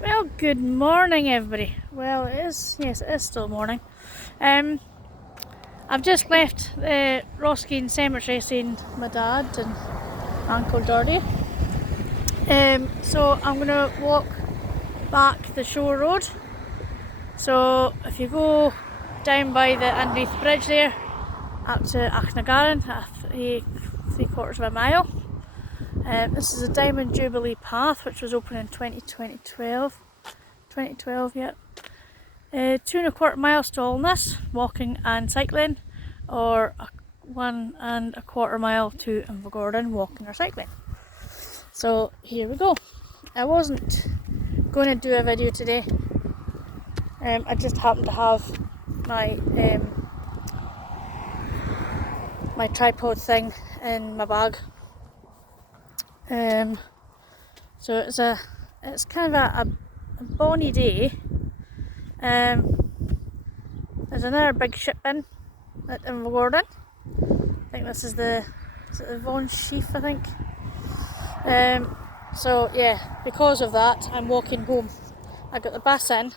Well, good morning, everybody. Well, yes, it is still morning. I've just left the Roskeen Cemetery seeing my dad and Uncle Geordie. So I'm going to walk back the shore road. So if you go down by the underneath bridge there, up to Achnagaran, three-quarters of a mile. This is a Diamond Jubilee path, which was opened in 2012. 2012, yeah. 2.25 miles to Alness, walking and cycling, or 1.25 mile to Invergordon, walking or cycling. So here we go. I wasn't going to do a video today. I just happened to have my my tripod thing in my bag. So it's kind of a bonny day. There's another big ship in at Invergordon. I think this is the Von Sheaf, I think. So yeah, because of that, I'm walking home. I got the bus in,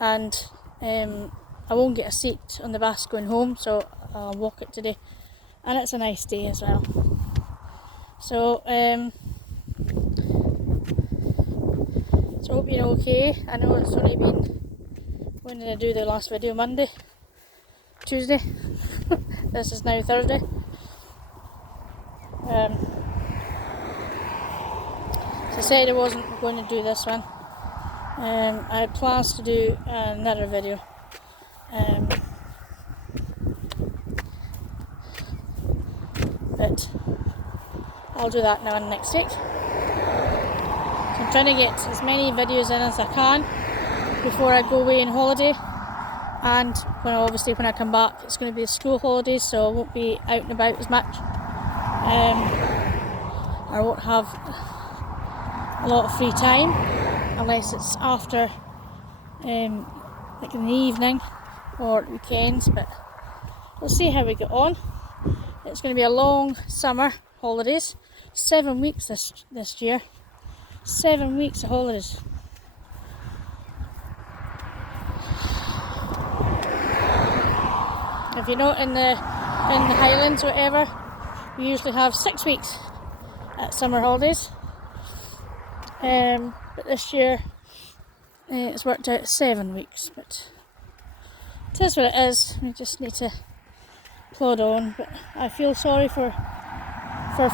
and I won't get a seat on the bus going home, so I'll walk it today. And it's a nice day as well. So so hope you're okay. I know it's only been, when did I do the last video? Monday? Tuesday? This is now Thursday. As I said, I wasn't going to do this one. I had plans to do another video. But I'll do that now and next week. So I'm trying to get as many videos in as I can before I go away on holiday. And when I come back, it's going to be the school holidays, so I won't be out and about as much. I won't have a lot of free time unless it's after, like in the evening or weekends. But we'll see how we get on. It's going to be a long summer holidays, 7 weeks this year. 7 weeks of holidays. If you're not in the Highlands or whatever, we usually have 6 weeks at summer holidays. But this year it's worked out 7 weeks. But it is what it is. We just need to plod on. But I feel sorry for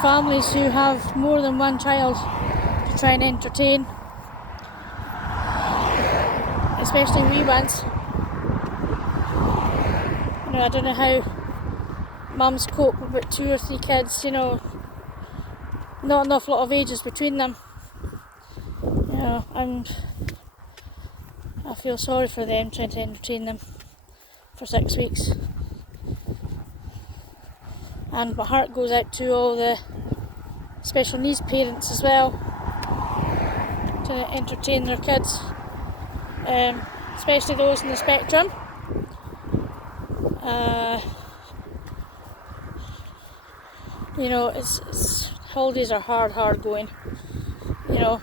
families who have more than one child to try and entertain, especially wee ones. You know, I don't know how mums cope with 2 or 3 kids. You know, not an awful lot of ages between them. You know, I feel sorry for them trying to entertain them for 6 weeks. And my heart goes out to all the special needs parents as well, to entertain their kids, especially those in the spectrum. You know, it's holidays are hard going. You know,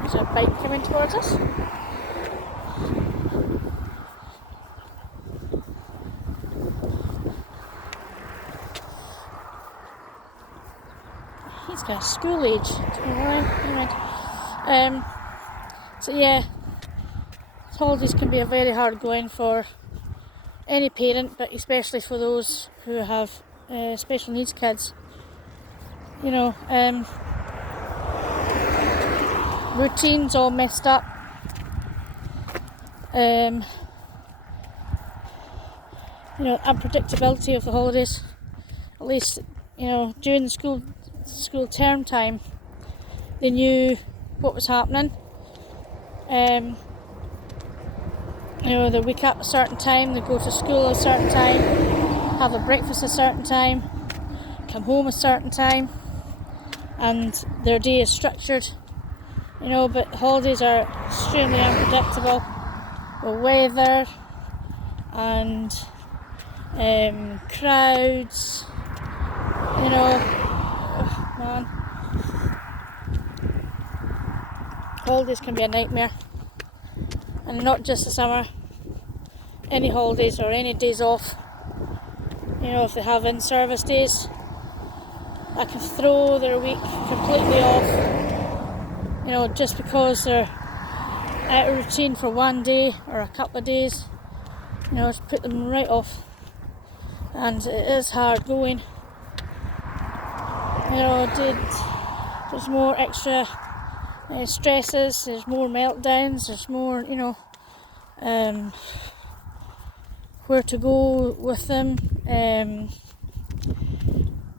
there's a bike coming towards us. He's got a school age. Anyway. So yeah, holidays can be a very hard going for any parent, but especially for those who have special needs kids. You know, routines all messed up. You know, unpredictability of the holidays. At least, you know, during the school term time, they knew what was happening. You know, they wake up at a certain time, they go to school at a certain time, have a breakfast at a certain time, come home at a certain time, and their day is structured. You know, but holidays are extremely unpredictable with weather and crowds. You know, oh, man. holidays can be a nightmare, and not just the summer, any holidays or any days off. You know, if they have in-service days, that can throw their week completely off. You know, just because they're out of routine for one day or a couple of days, you know, it's put them right off. And it is hard going. You know, there's more extra stresses, there's more meltdowns, there's more, you know, where to go with them.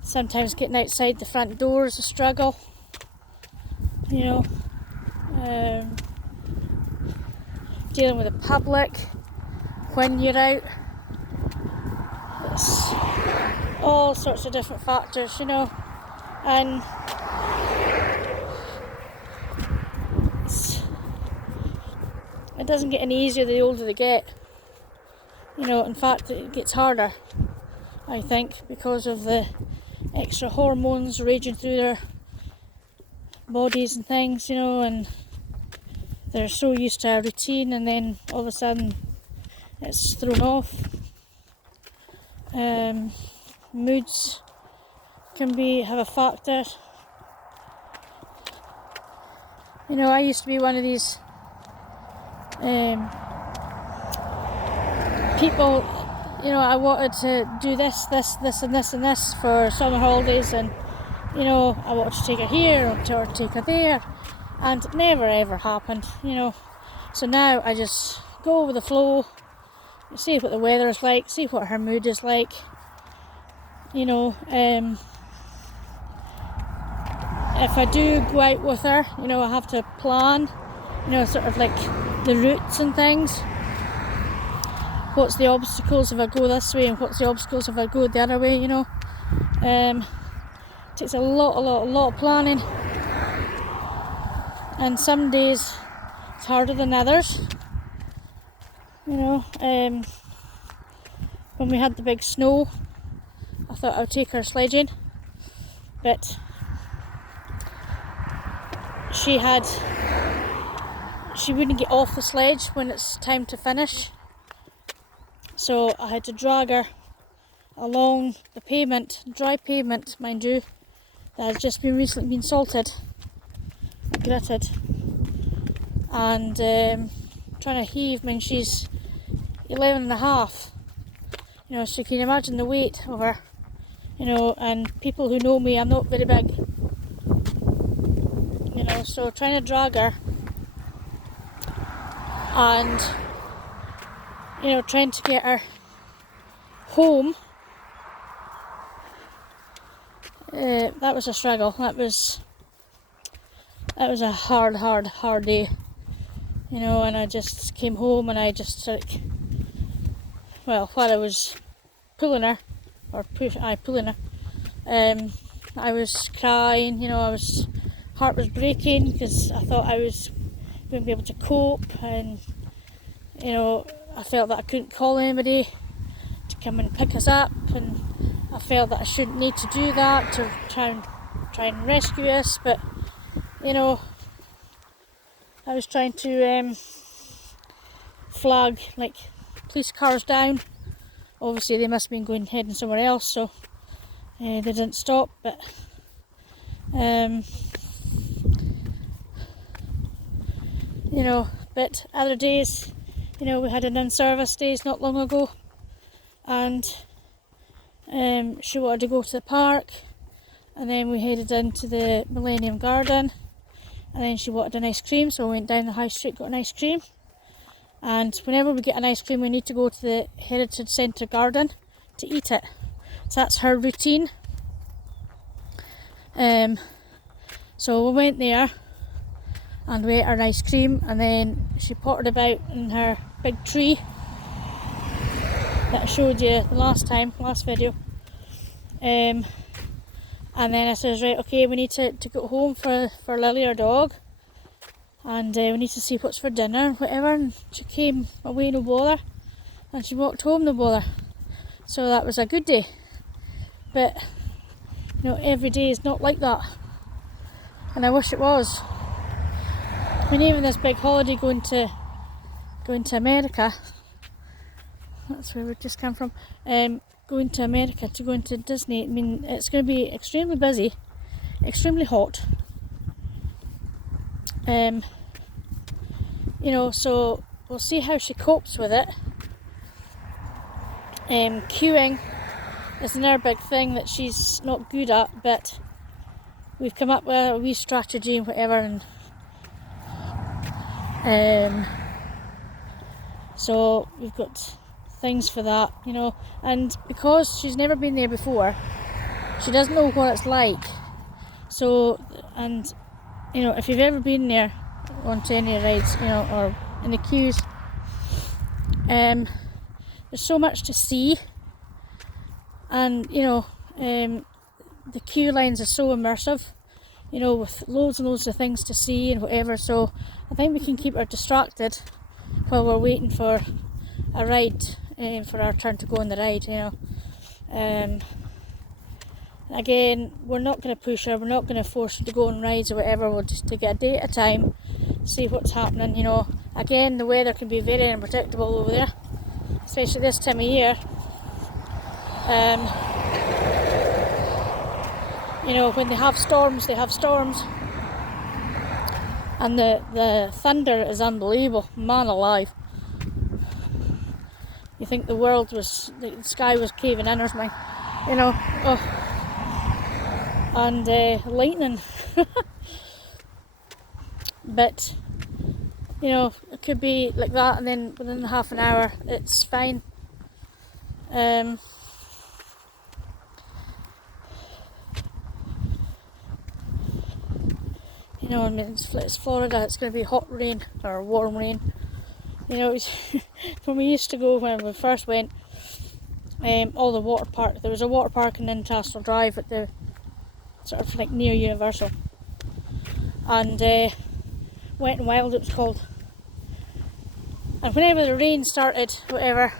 Sometimes getting outside the front door is a struggle, you know. Dealing with the public when you're out. It's all sorts of different factors, you know. And it doesn't get any easier the older they get. You know, in fact, it gets harder, I think, because of the extra hormones raging through their bodies and things, you know, and they're so used to a routine, and then all of a sudden it's thrown off. Moods can have a factor. You know, I used to be one of these people, you know, I wanted to do this and this for summer holidays, and you know, I wanted to take her here or take her there, and it never ever happened, you know. So now I just go with the flow, see what the weather is like, see what her mood is like, you know. If I do go out with her, you know, I have to plan, you know, sort of like the routes and things. What's the obstacles if I go this way, and what's the obstacles if I go the other way, you know. Takes a lot of planning, and some days it's harder than others, you know. When we had the big snow, I thought I would take her sledging, but she wouldn't get off the sledge when it's time to finish, so I had to drag her along the pavement, dry pavement mind you, that has just recently been salted, gritted, and trying to heave when she's 11 and a half, you know, so you can imagine the weight of her, you know. And people who know me, I'm not very big, you know, so trying to drag her and, you know, trying to get her home, that was a struggle. That was a hard day, you know. And I just came home and I just while I was pulling her, pulling her, I was crying, you know. Heart was breaking because I thought I was going to be able to cope, and you know, I felt that I couldn't call anybody to come and pick us up, and I felt that I shouldn't need to do that to try and rescue us. But you know, I was trying to flag like police cars down. Obviously they must have been heading somewhere else, so they didn't stop. But you know, but other days, you know, we had an in-service days not long ago, and she wanted to go to the park, and then we headed into the Millennium Garden, and then she wanted an ice cream, so we went down the high street, got an ice cream. And whenever we get an ice cream, we need to go to the Heritage Centre garden to eat it. So that's her routine. So we went there and we ate our ice cream, and then she pottered about in her big tree that I showed you the last video. And then I says, right, okay, we need to go home for Lily, our dog, and we need to see what's for dinner, whatever. And she came away no bother, and she walked home no bother. So that was a good day. But you know, every day is not like that, and I wish it was. mean, even this big holiday going to America, that's where we've just come from, going to America to go into Disney, I mean, it's going to be extremely busy, extremely hot. You know, so we'll see how she copes with it. Queuing is another big thing that she's not good at, but we've come up with a wee strategy and whatever, and so we've got things for that, you know, and because she's never been there before, she doesn't know what it's like. So, and you know, if you've ever been there onto any rides, you know, or in the queues, there's so much to see, and you know, the queue lines are so immersive, you know, with loads and loads of things to see and whatever. So I think we can keep her distracted while we're waiting for a ride, for our turn to go on the ride, you know. Again, we're not going to push her, we're not going to force her to go on rides or whatever. We'll just take it a day at a time, see what's happening, you know. Again, the weather can be very unpredictable over there, especially this time of year. You know, when they have storms, and the thunder is unbelievable, man alive. You think the sky was caving in or something, you know. Oh. And lightning. But you know, it could be like that, and then within half an hour it's fine. You know, I mean, it's Florida, it's going to be hot rain or warm rain. You know, when we used to go, when we first went, all the water park, there was a water park in Castle Drive at the sort of like near Universal, and Wet and Wild it was called. And whenever the rain started, whatever,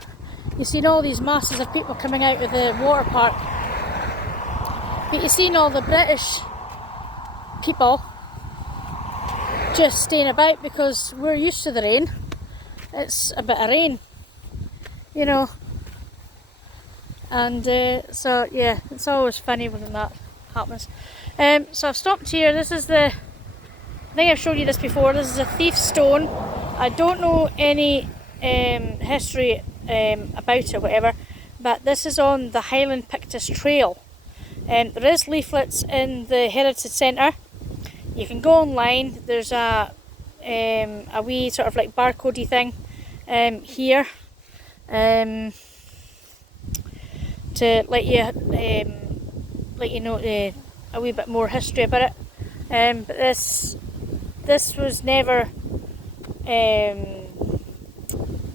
you seen all these masses of people coming out of the water park, but you seen all the British people just staying about because we're used to the rain. It's a bit of rain, you know. And so yeah, it's always funny when that happens. So I've stopped here. This is I think I've shown you this before. This is a thief's stone. I don't know any history about it, whatever, but this is on the Highland Pictus Trail. There is leaflets in the Heritage Centre. You can go online. There's a wee sort of like barcodey thing here to let you know a wee bit more history about it. But this was never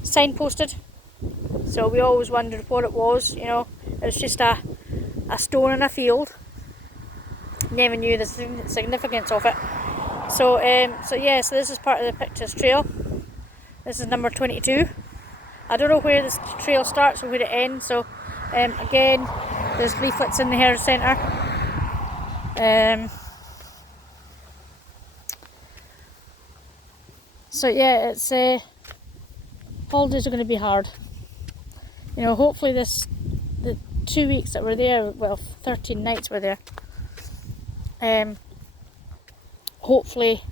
signposted, so we always wondered what it was. You know, it was just a stone in a field. Never knew the significance of it. So yeah, so this is part of the Pictus Trail. This is number 22. I don't know where this trail starts or where it ends. So again, there's leaflets in the Heritage Centre. So yeah, it's holidays are going to be hard. You know, hopefully the 2 weeks that we're there, well, 13 nights we're there. Hopefully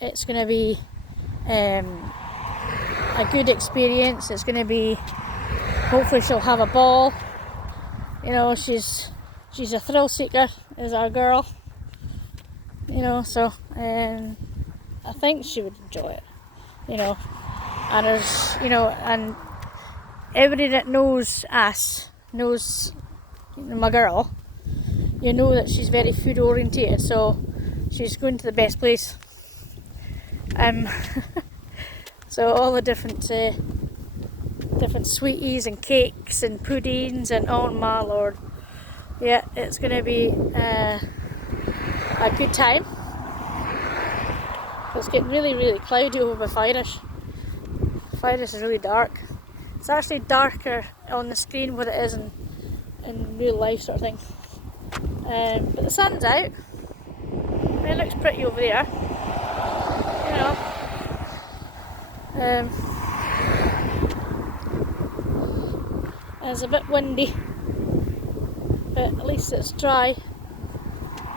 it's going to be a good experience. It's going to be, hopefully she'll have a ball. You know, she's a thrill seeker, is our girl. You know, so I think she would enjoy it. You know, and there's, you know, and everybody that knows us knows my girl. You know that she's very food orientated, so she's going to the best place. So all the different sweeties and cakes and puddings and oh my lord, yeah, it's going to be a good time. It's getting really, really cloudy over by Fyrish. Fyrish is really dark. It's actually darker on the screen what it is in real life, sort of thing. But the sun's out. It looks pretty over there. You know, Um, it's a bit windy, but at least it's dry.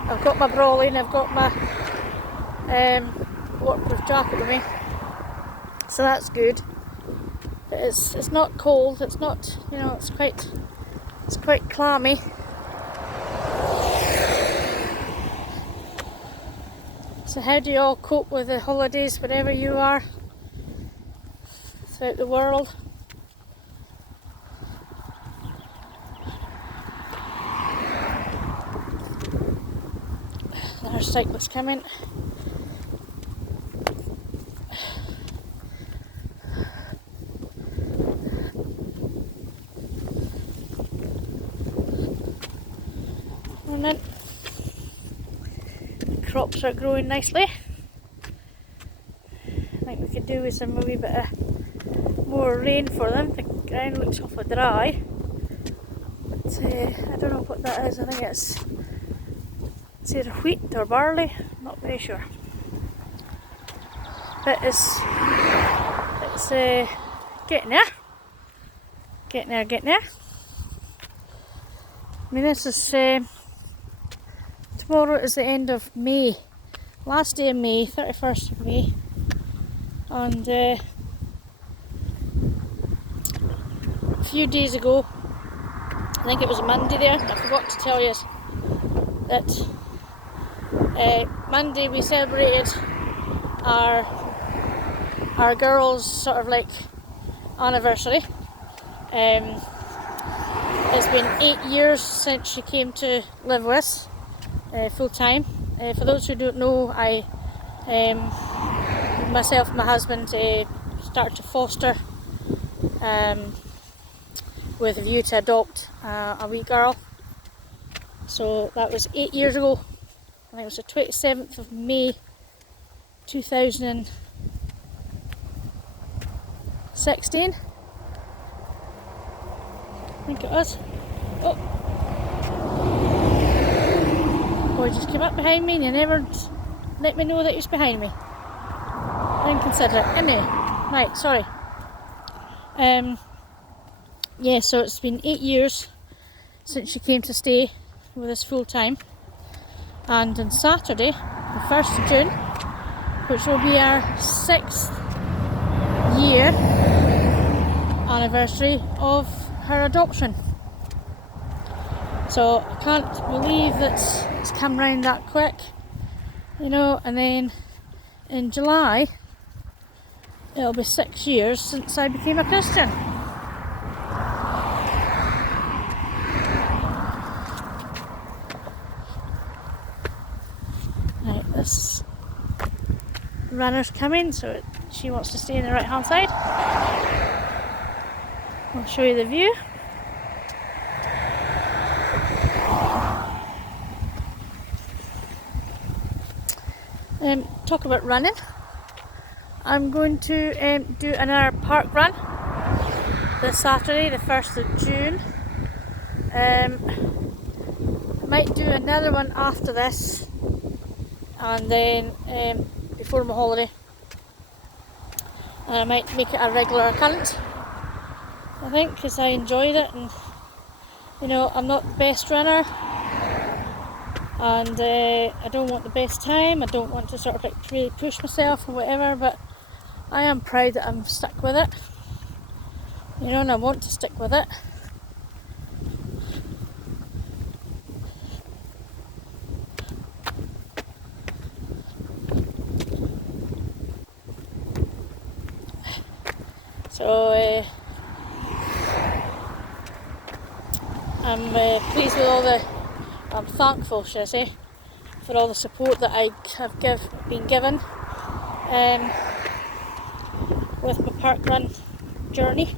I've got my brolly and I've got my waterproof jacket with me, so that's good. But it's not cold. It's not, it's quite clammy. So how do you all cope with the holidays wherever you are throughout the world? Another cyclist coming. And then the crops are growing nicely. I think we could do with some wee bit of more rain for them. The ground looks awfully dry, but I don't know what that is. I think it's either wheat or barley. I'm not very sure, but it's getting there. Getting there. I mean, this is tomorrow is the end of May, last day of May, 31st of May, and a few days ago, I think it was a Monday there, I forgot to tell you that Monday we celebrated our girls' sort of like anniversary. It's been 8 years since she came to live with us full time. For those who don't know, I myself and my husband started to foster with a view to adopt a wee girl. So that was 8 years ago. I think it was the 27th of May 2016. I think it was. Oh, he just came up behind me and you never let me know that he was behind me. I didn't consider it. Anyway, right, sorry. Yeah, so it's been 8 years since she came to stay with us full time. And on Saturday, the 1st of June, which will be our 6th year anniversary of her adoption. So I can't believe that it's come round that quick, and then in July it'll be 6 years since I became a Christian. Right, this runner's coming, so she wants to stay on the right hand side. I'll show you the view. Talk about running. I'm going to do another park run this Saturday, the 1st of June. I might do another one after this, and then before my holiday, and I might make it a regular occurrence, I think, because I enjoyed it. And I'm not the best runner, and I don't want the best time. I don't want to sort of like really push myself or whatever, but I am proud that I'm stuck with it, and I want to stick with it. So I'm pleased with I'm thankful, should I say, for all the support that I have been given with my park run journey.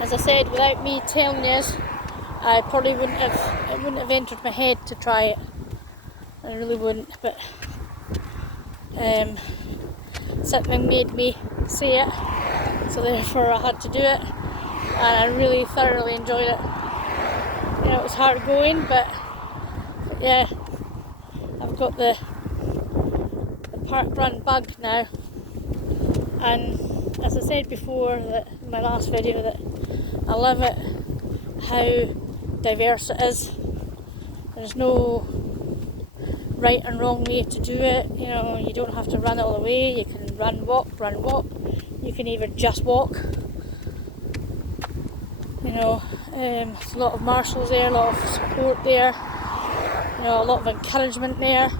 As I said, without me telling you, I probably it wouldn't have entered my head to try it. I really wouldn't, but something made me say it, so therefore I had to do it, and I really thoroughly enjoyed it. It was hard going, but yeah, I've got the park run bug now, and as I said before that in my last video, that I love it how diverse it is. There's no right and wrong way to do it. You know, you don't have to run all the way. You can run, walk. You can even just walk. You know, there's a lot of marshals there, a lot of support there. You know, a lot of encouragement there.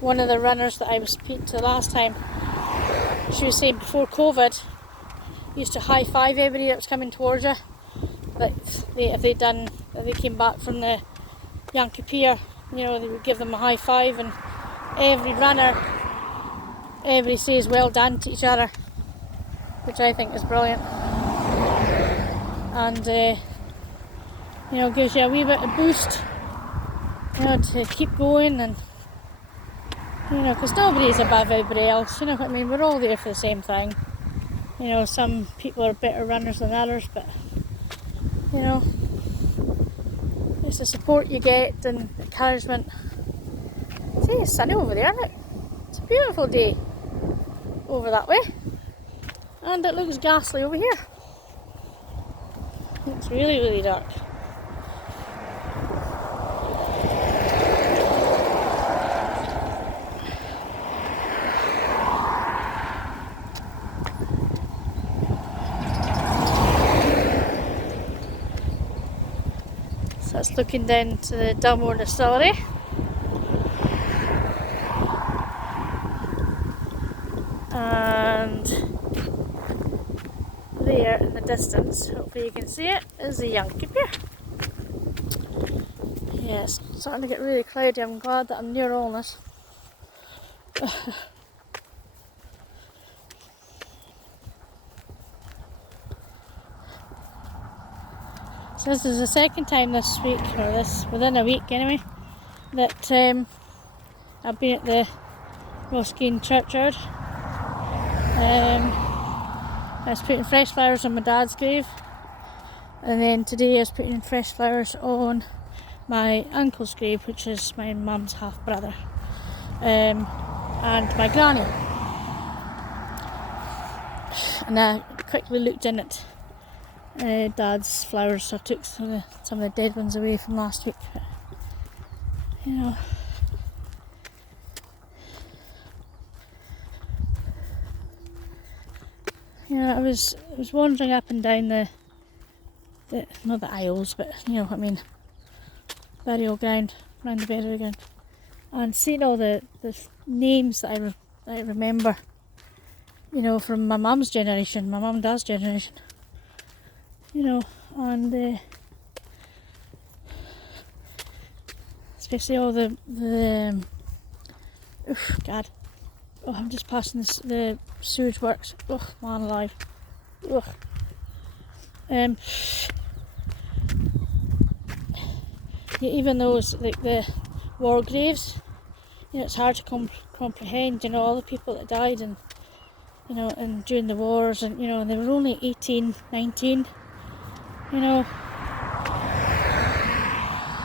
One of the runners that I was speaking to last time, she was saying before COVID, used to high five everybody that was coming towards her. But if they came back from the Yankee Pier, you know, they would give them a high five, and every runner, everybody says well done to each other, which I think is brilliant. And you know, gives you a wee bit of boost, you know, to keep going, and you know, because nobody's above everybody else. You know what I mean? We're all there for the same thing. You know, some people are better runners than others, but you know, it's the support you get and encouragement. See, it's sunny over there, isn't it? It's a beautiful day over that way, and it looks ghastly over here. It's really, really dark. So it's looking down to the Dunmore Distillery. And there in the distance, hopefully you can see it, is the Yankee Pier. Yeah, it's starting to get really cloudy. I'm glad that I'm near all this. So this is the second time this week, or this within a week anyway, that I've been at the Roskeen churchyard. I was putting fresh flowers on my dad's grave, and then today I was putting fresh flowers on my uncle's grave, which is my mum's half brother, and my granny. And I quickly looked in at Dad's flowers, so I took some of the dead ones away from last week. But, you know, I was wandering up and down the not the aisles, but you know what I mean, burial ground, round the burial ground, and seeing all the names that I remember, you know, from my mum's generation, my mum and dad's generation. You know, and especially all the God, oh, I'm just passing the sewage works. Oh, man alive. Ugh. Yeah, even those like the war graves, you know, it's hard to comprehend. You know, all the people that died, and you know, and during the wars, and you know, and they were only 18, 19. You know,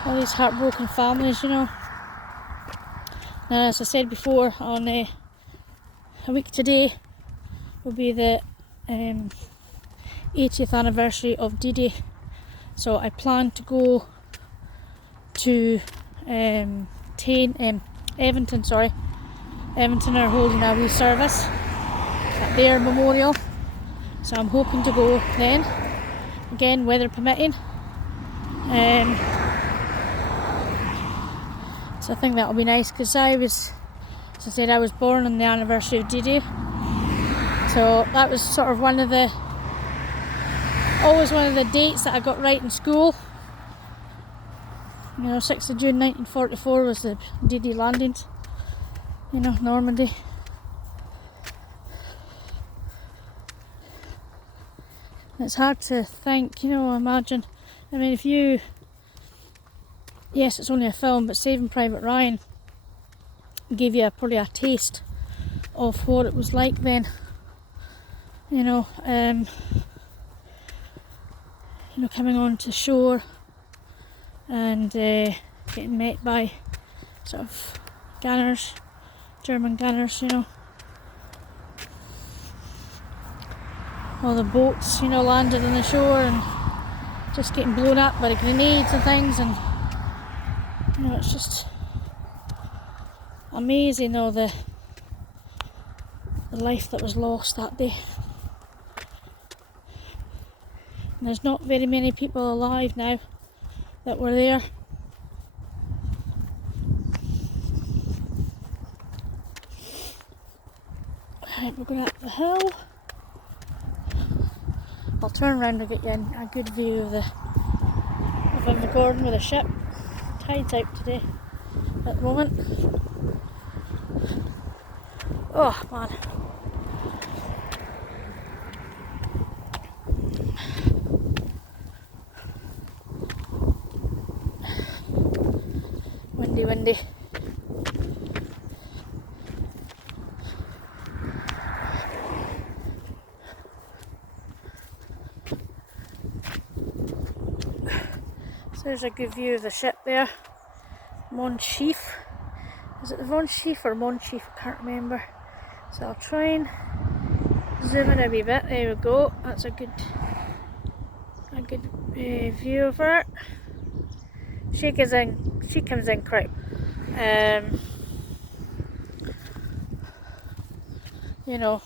all these heartbroken families, you know. Now, as I said before, on a week today will be the 80th anniversary of D-Day. So I plan to go to Evington. Evington are holding a wee service at their memorial. So I'm hoping to go then. Again, weather permitting. So I think that'll be nice, because as I said, I was born on the anniversary of D-Day. So that was sort of always one of the dates that I got right in school. You know, 6th of June 1944 was the D-Day landings. You know, Normandy. It's hard to think, you know, imagine. I mean, yes, it's only a film, but Saving Private Ryan gave you probably a taste of what it was like then. You know, coming onto shore and getting met by sort of gunners, German gunners, you know. All the boats, you know, landed on the shore and just getting blown up by the grenades and things, and you know, it's just amazing, though, the life that was lost that day. And there's not very many people alive now that were there. Right, we're going up the hill. I'll turn around and get you a good view of Invergordon with a ship. Tide's out today at the moment. Oh man. Windy. So there's a good view of the ship there. Monchief. Is it the Von Schief or Monchief? I can't remember. So I'll try and zoom in a wee bit. There we go. That's a good view of her. She comes in quite, you know,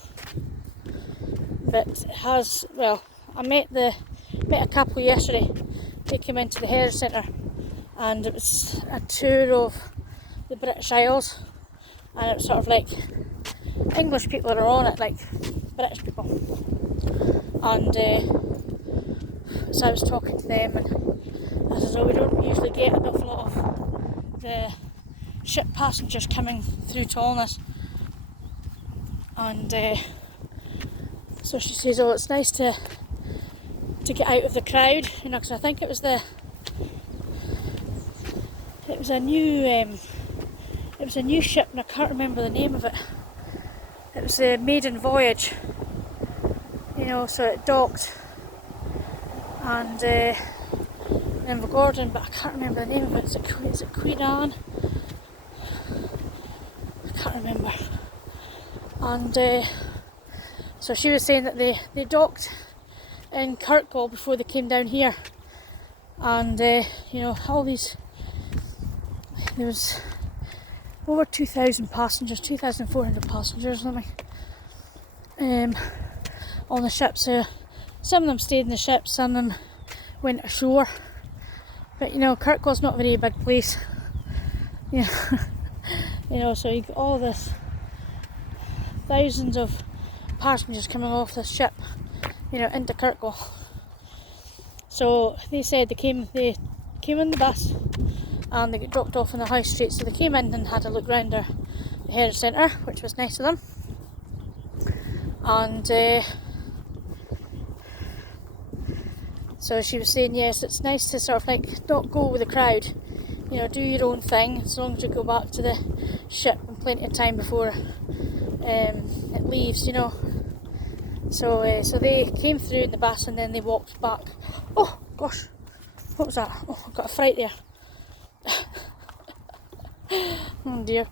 but it has, well, I met a couple yesterday. They came into the Heritage Centre and it was a tour of the British Isles, and it was sort of like English people that are on it, like British people, and so I was talking to them, and I said, oh, we don't usually get an awful lot of the ship passengers coming through Tallness, and so she says, oh, it's nice to get out of the crowd, you know, because I think it was a new ship, and I can't remember the name of it. It was a maiden voyage, you know, so it docked and in Invergordon, but I can't remember the name of it. Is it Queen Anne? I can't remember. And so she was saying that they docked in Kirkwall before they came down here, and you know, there was over 2,000 passengers, 2,400 passengers or something, on the ship. So some of them stayed in the ship, some of them went ashore. But you know, Kirkwall's not a very big place. You know, you know, so you got all this thousands of passengers coming off this ship, you know, into Kirkwall. So they said they came in the bus and they got dropped off in the high street. So they came in and had a look round the Heritage Centre, which was nice of them. And so she was saying, yes, it's nice to sort of like not go with the crowd, you know, do your own thing as long as you go back to the ship in plenty of time before it leaves, you know. So so they came through in the bus and then they walked back. Oh gosh, what was that? Oh, I got a fright there. Oh dear.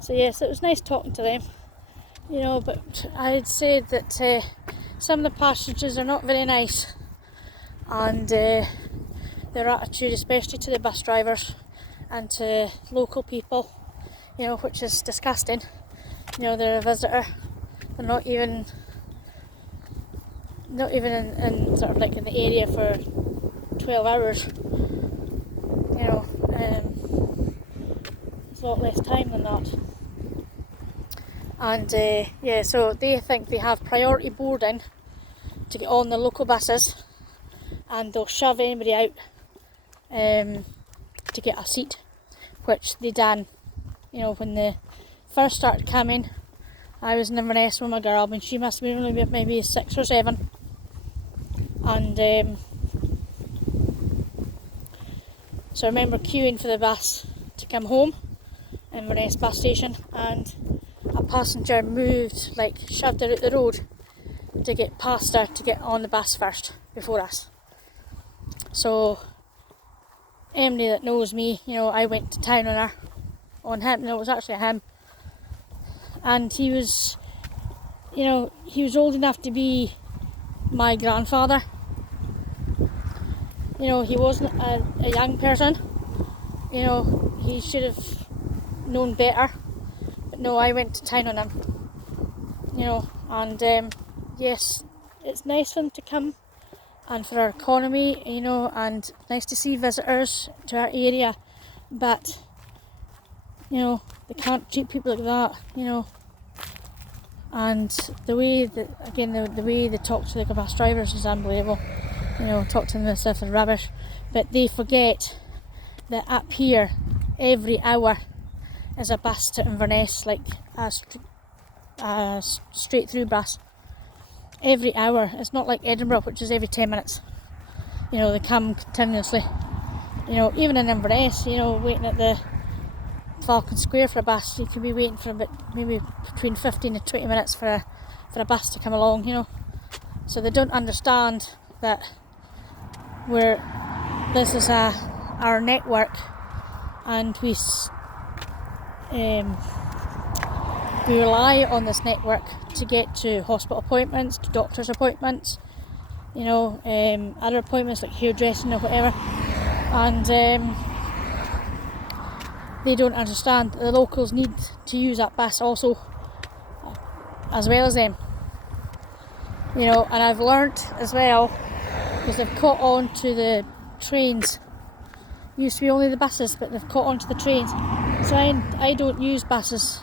So yes, it was nice talking to them, you know, but I'd say that some of the passengers are not very nice, and their attitude, especially to the bus drivers and to local people, you know, which is disgusting. You know, they're a visitor. They're not even in sort of like in the area for 12 hours. You know, it's a lot less time than that. And yeah, so they think they have priority boarding to get on the local buses, and they'll shove anybody out to get a seat, which they done. You know, when they first started coming, I was in Inverness with my girl, and she must have been only maybe 6 or 7, and so I remember queuing for the bus to come home in Inverness bus station, and a passenger moved, like shoved her out the road to get past her to get on the bus first before us. So anybody that knows me, I went to town on him. No, it was actually him. And he was old enough to be my grandfather. He wasn't a young person. He should have known better. But no, I went to town on him. And yes, it's nice for them to come and for our economy, and nice to see visitors to our area. But, they can't treat people like that, And the way that, again, the way they talk to the bus drivers is unbelievable. Talk to them as if they're rubbish. But they forget that up here, every hour is a bus to Inverness, like a straight through bus. Every hour. It's not like Edinburgh, which is every 10 minutes. They come continuously. Even in Inverness, waiting at the Falcon Square for a bus, you could be waiting for maybe between 15 and 20 minutes for a bus to come along, So they don't understand that this is our network, and we rely on this network to get to hospital appointments, to doctor's appointments, other appointments like hairdressing or whatever. And they don't understand that the locals need to use that bus also, as well as them. And I've learnt as well, because they've caught on to the trains. It used to be only the buses, but they've caught on to the trains. So I don't use buses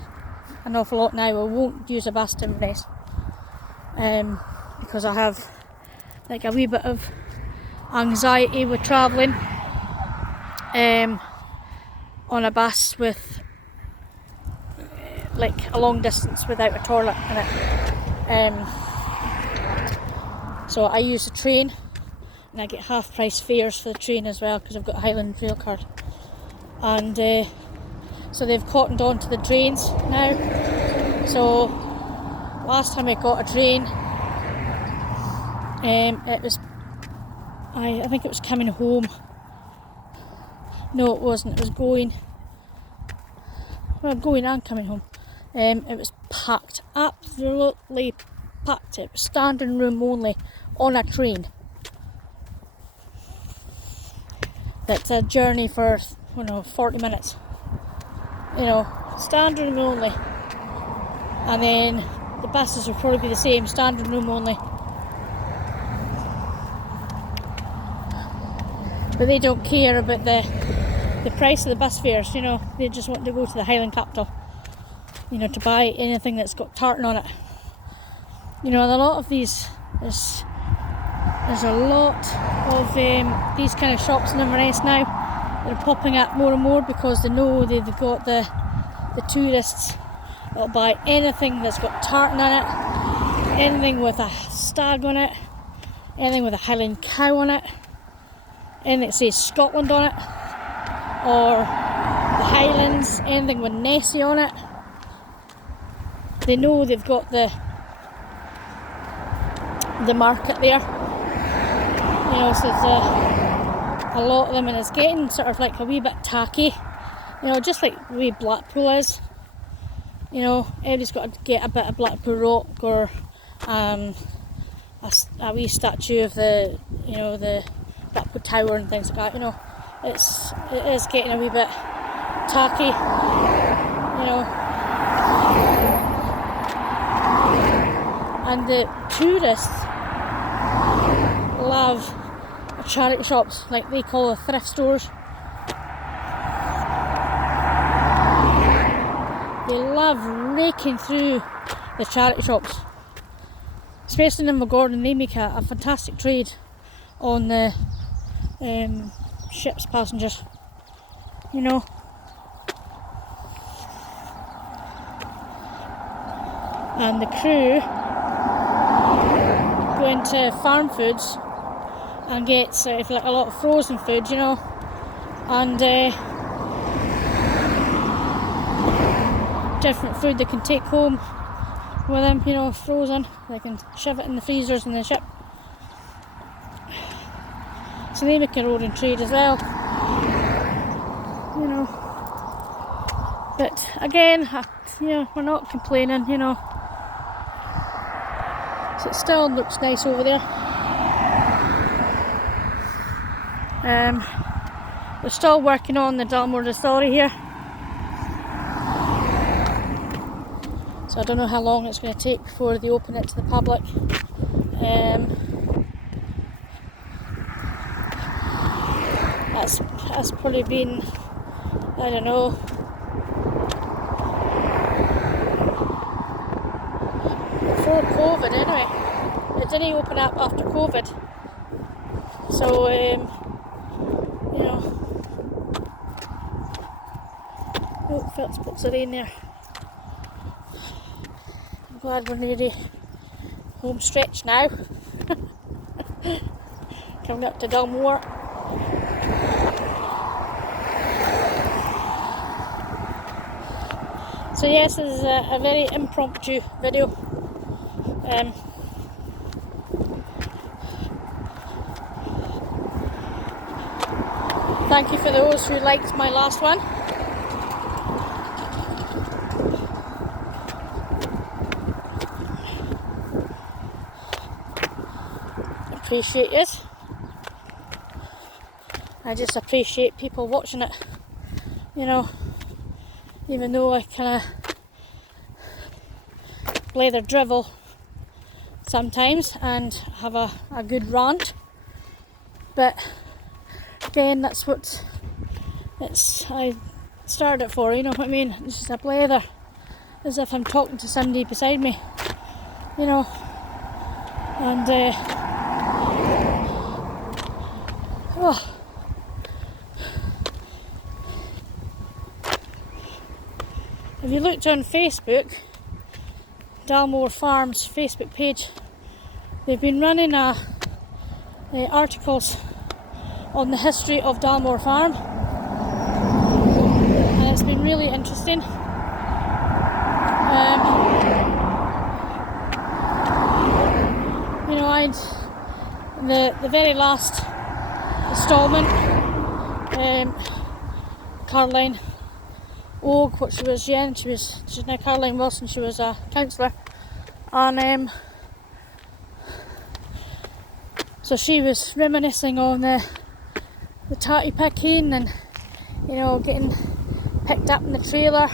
an awful lot now. I won't use a bus to Inverness, because I have like a wee bit of anxiety with travelling on a bus with like a long distance without a toilet in it. So I use the train, and I get half price fares for the train as well, because I've got a Highland Rail card. And so they've cottoned on to the trains now. So last time I got a train, it was, I think it was coming home. No, it wasn't. It was going and coming home. It was packed, absolutely packed. It was standing room only on a train. That's a journey for 40 minutes. Standing room only. And then the buses will probably be the same, standing room only. But they don't care about the price of the bus fares, they just want to go to the Highland capital, to buy anything that's got tartan on it. A lot of these, there's a lot of these kind of shops in Inverness now. They're popping up more and more because they know they've got the tourists that'll buy anything that's got tartan on it, anything with a stag on it, anything with a Highland cow on it, anything that says Scotland on it, or the Highlands, anything with Nessie on it. They know they've got the market there. So it's a lot of them, and it's getting sort of like a wee bit tacky. Just like the way Blackpool is. Everybody's got to get a bit of Blackpool rock, or a wee statue of the Blackpool Tower and things like that. It is getting a wee bit tacky. And the tourists love charity shops, like they call the thrift stores. They love raking through the charity shops, especially in Invergordon. They make a fantastic trade on the ship's passengers, and the crew go into farm foods and get sort of like a lot of frozen food, and different food they can take home with them, frozen. They can shove it in the freezers in the ship. So they make a road and trade as well. You know, but again, you know, we're not complaining, you know. So it still looks nice over there. We're still working on the Dalmore Distillery here. So I don't know how long it's going to take before they open it to the public. That's probably been, I don't know, before COVID anyway. It didn't open up after COVID. So, you know, oh, felt spots of rain there. I'm glad we're near the home stretch now. Coming up to Dalmore. So yes, this is a very impromptu video. Thank you for those who liked my last one. Appreciate it. I just appreciate people watching it. You know, even though I kind of blether drivel sometimes and have a good rant, but again, that's what I started it for, you know what I mean? It's just a blether, as if I'm talking to somebody beside me, you know, and oh. If you looked on Facebook, Dalmore Farms Facebook page, they've been running articles on the history of Dalmore Farm, and it's been really interesting. You know, the very last instalment, Caroline Og, what she was then, she's now Caroline Wilson, she was a councillor, and so she was reminiscing on the tatty picking and, you know, getting picked up in the trailer,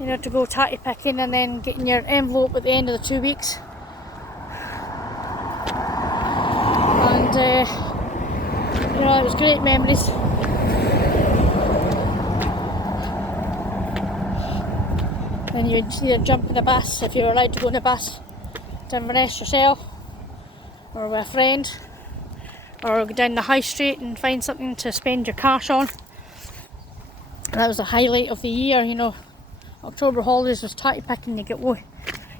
you know, to go tatty picking, and then getting your envelope at the end of the 2 weeks. And you know, it was great memories. Then you would either jump in the bus, if you were allowed to go in the bus, to Inverness yourself, or with a friend, or go down the high street and find something to spend your cash on. And that was the highlight of the year, you know. October holidays was tatty picking.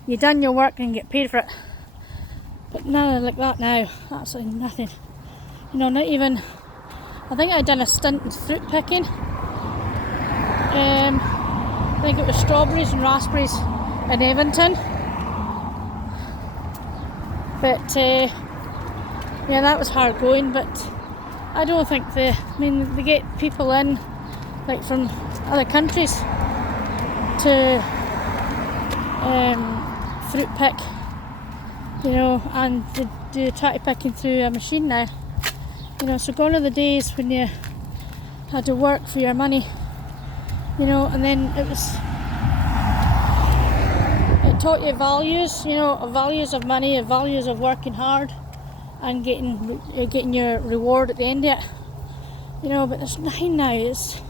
You done your work and get paid for it. But none like that now, absolutely nothing. You know, not even, I think I'd done a stint in fruit picking. I think it was strawberries and raspberries in Eventon. But yeah, that was hard going, but I don't think they get people in, like, from other countries to fruit pick, you know, and they do tatty picking through a machine now. You know, so gone are the days when you had to work for your money, you know, and then it taught you values, you know, values of money, values of working hard and getting your reward at the end of it, you know. But there's nothing now. It's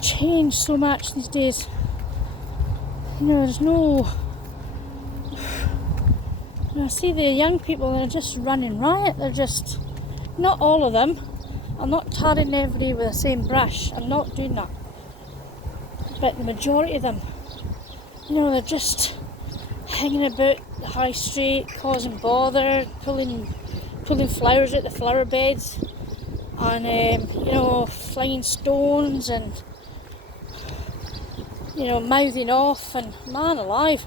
changed so much these days, you know. There's no, when I see the young people, they're just running riot. They're just, not all of them, I'm not tarring everybody with the same brush, I'm not doing that, but the majority of them, you know, they're just hanging about the high street, causing bother, pulling flowers out the flower beds, and you know, flinging stones and, you know, mouthing off, and man alive.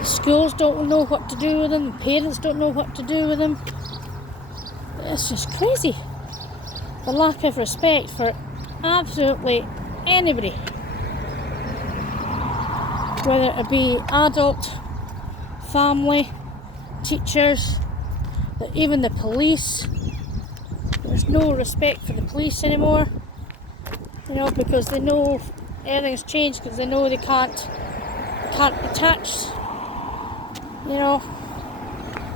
The schools don't know what to do with them, the parents don't know what to do with them. It's just crazy. The lack of respect for absolutely anybody. Whether it be adult, family, teachers, even the police. There's no respect for the police anymore. You know, because they know everything's changed, because they know they can't be touched. You know,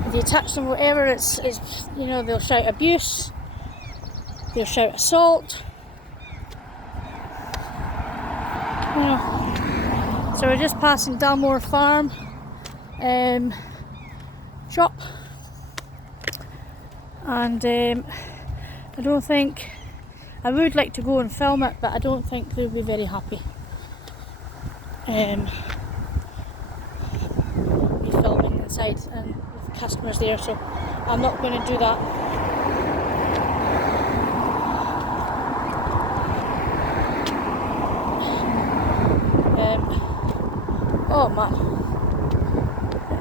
if you touch them, whatever, it's you know, they'll shout abuse, they'll shout assault. You know, so we're just passing Dalmore Farm shop, and I don't think, I would like to go and film it, but I don't think they'll be very happy. Me filming inside and with customers there, so I'm not going to do that. Oh man,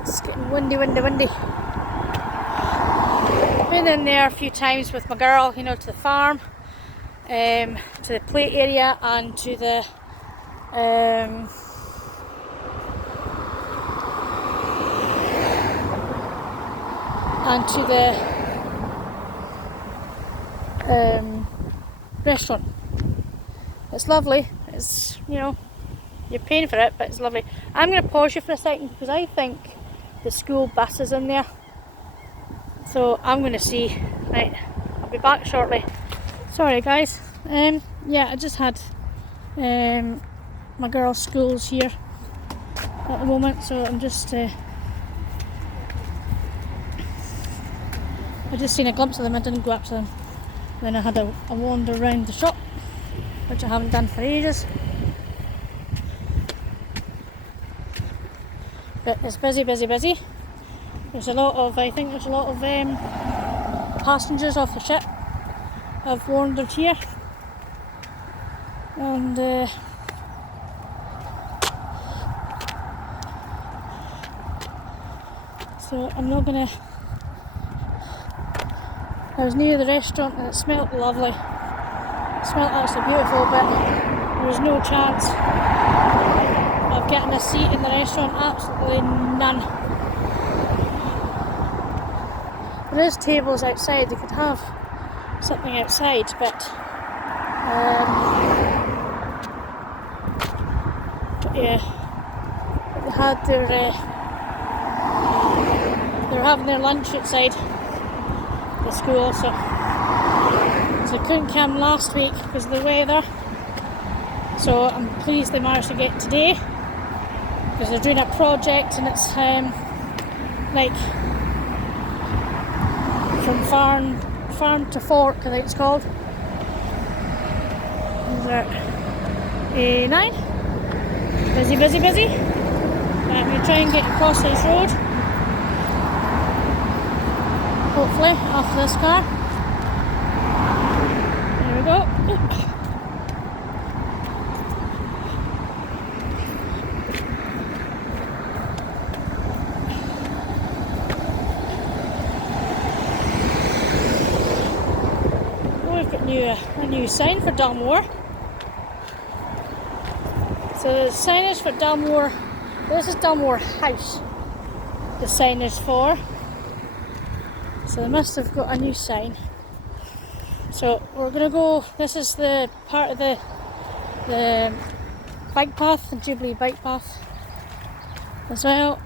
it's getting windy. Been in there a few times with my girl, you know, to the farm, to the play area, and to the restaurant. It's lovely. It's, you know, you're paying for it, but it's lovely. I'm going to pause you for a second because I think the school bus is in there. So I'm going to see. Right, I'll be back shortly. Sorry guys. Yeah, I just had my girls' schools here at the moment, so I'm just I just seen a glimpse of them. I didn't go up to them. Then I had a wander around the shop, which I haven't done for ages. But it's busy. There's a lot of, I think there's a lot of passengers off the ship have wandered here, and so I'm not gonna. I was near the restaurant and it smelled lovely. It smelled absolutely beautiful, but there was no chance of getting a seat in the restaurant. Absolutely none. There is tables outside. They could have something outside, but yeah, they had their they were having their lunch outside the school, so they couldn't come last week because of the weather. So I'm pleased they managed to get today, because they're doing a project, and it's like from farm to fork, I think it's called. They're A9. Busy. Right, I'm going to try and get across this road. Hopefully, after this car. There we go. Oh, we've got a new sign for Dalmore. So the sign is for Dalmore. This is Dalmore House. The sign is for. So they must have got a new sign. So we're gonna go. This is the part of the bike path, the Jubilee bike path as well.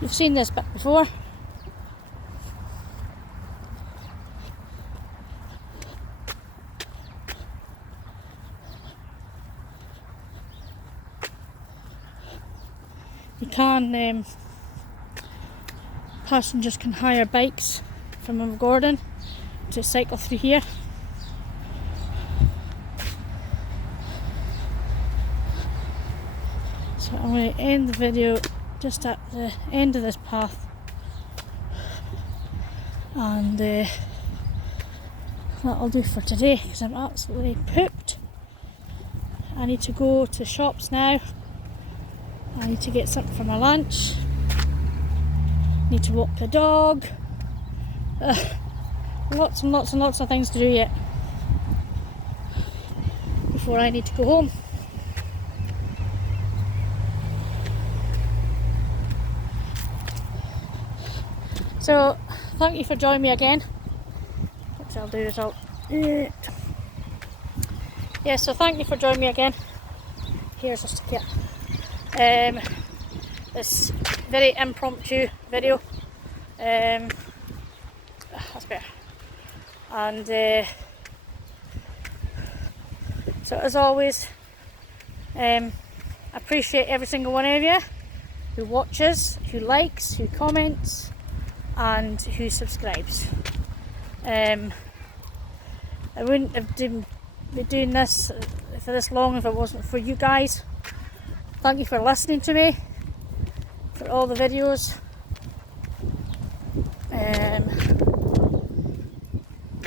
You've seen this bit before. You can passengers can hire bikes from Gordon to cycle through here. So I'm going to end the video just at the end of this path, and that'll do for today because I'm absolutely pooped. I need to go to shops now. I need to get something for my lunch. Need to walk the dog. Lots and lots and lots of things to do yet before I need to go home. So thank you for joining me again. What I'll do is so thank you for joining me again. Here's a sticker. This very impromptu video. That's better. And so as always, appreciate every single one of you who watches, who likes, who comments, and who subscribes. I wouldn't have been doing this for this long if it wasn't for you guys. Thank you for listening to me, for all the videos.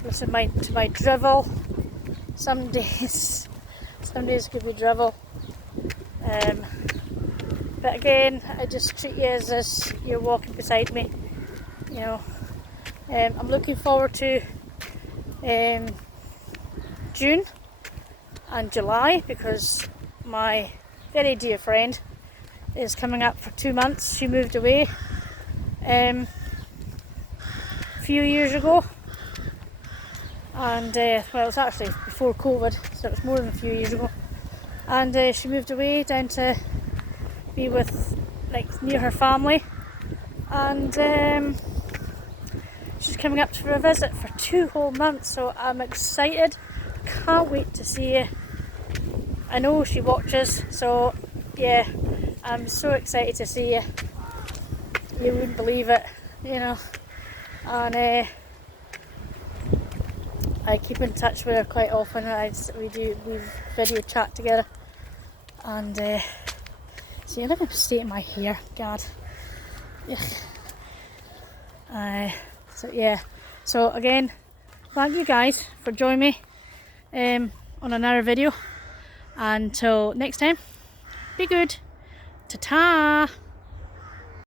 Listen to my drivel. Some days could be drivel. But again, I just treat you as you're walking beside me. You know, I'm looking forward to June and July because my very dear friend is coming up for 2 months. She moved away a few years ago, and well, it was actually before COVID, so it was more than a few years ago. And she moved away down to be with, like, near her family, and she's coming up for a visit for 2 whole months. So I'm excited. Can't wait to see you. I know she watches, so yeah, I'm so excited to see you. You wouldn't believe it, you know. And I keep in touch with her quite often. We video chat together. And see, look at the state of my hair. God. So yeah. So again, thank you guys for joining me on another video. Until next time, be good. Ta-ta!